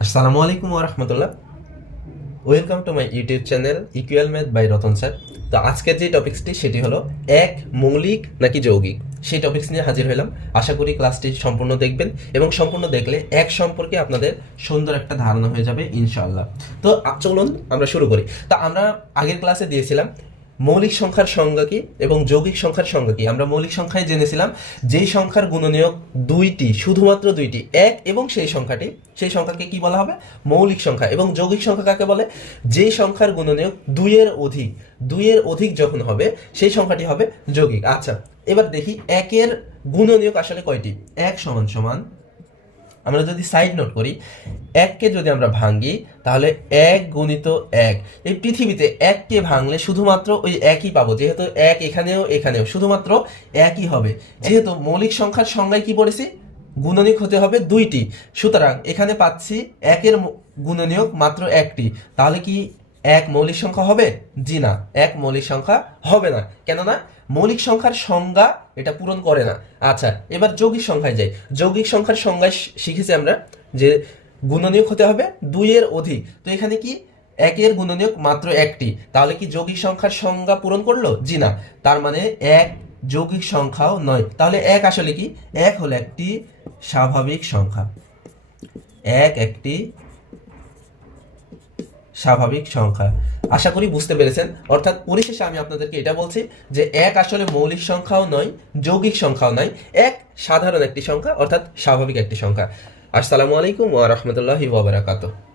আসসালামু আলাইকুম রহমতুল্লাহ। Welcome to my YouTube channel equal math by Ratan sir তো আজকের যে টপিক্সটি সেটি হলো এক মৌলিক নাকি যৌগিক? সেই টপিক্স নিয়ে হাজির হলাম আশা করি ক্লাসটি সম্পূর্ণ দেখবেন এবং সম্পূর্ণ দেখলে এক সম্পর্কে আপনাদের সুন্দর একটা ধারণা হয়ে যাবে, ইনশাআল্লাহ। তো চলুন আমরা শুরু করি। তা আমরা আগের ক্লাসে দিয়েছিলাম মৌলিক সংখ্যার সংজ্ঞা কি এবং যৌগিক সংখ্যার সংজ্ঞা কি? আমরা মৌলিক সংখ্যায় জেনেছিলাম, যেই সংখ্যার গুণনীয়ক দুইটি, শুধুমাত্র দুইটি, এক এবং সেই সংখ্যাটি, সেই সংখ্যাকে কি বলা হবে? মৌলিক সংখ্যা এবং যৌগিক সংখ্যা কাকে বলে? যে সংখ্যার গুণনীয়ক দুইয়ের অধিক দুইয়ের অধিক যখন হবে, সেই সংখ্যাটি হবে যৌগিক। আচ্ছা এবার দেখি একের গুণনীয়ক আসলে কয়টি? এক সমান সমান আমরা যদি সাইড নোট করি, এককে যদি আমরা ভাঙি তাহলে এক গুণিত এক। এই পৃথিবীতে এককে ভাঙলে শুধুমাত্র ওই একই পাবো, যেহেতু এক এখানেও এখানেও। শুধুমাত্র একই হবে। যেহেতু মৌলিক সংখ্যার সংজ্ঞায় কি পড়েছি গুণনীয়ক হতে হবে দুইটি। সুতরাং এখানে পাচ্ছি একের গুণনীয়ক মাত্র একটি। তাহলে কি এক মৌলিক সংখ্যা হবে? জি না, এক মৌলিক সংখ্যা হবে না। কেননা, মৌলিক সংখ্যার সংজ্ঞা এটা পূরণ করে না। আচ্ছা এবার যৌগিক সংখ্যায় যাই। যৌগিক সংখ্যার সংজ্ঞায় শিখেছি আমরা যে গুণনীয়ক হতে হবে দুইয়ের অধিক। তো এখানে কি একের গুণনীয়ক মাত্র একটি? তাহলে কি যৌগিক সংখ্যার সংজ্ঞা পূরণ করল? জি না, তার মানে এক যৌগিক সংখ্যাও নয়। তাহলে এক আসলে কি? এক হলো একটি স্বাভাবিক সংখ্যা। এক একটি স্বাভাবিক সংখ্যা। আশা করি বুঝতে পেরেছেন। অর্থাৎ পরিশেষে আমি আপনাদেরকে এটা বলছি যে এক আসলে মৌলিক সংখ্যাও নয়, যৌগিক সংখ্যাও নয়। এক সাধারণ একটি সংখ্যা, অর্থাৎ স্বাভাবিক একটি সংখ্যা। আসসালামু আলাইকুম ওয়া বারাকাতুহু।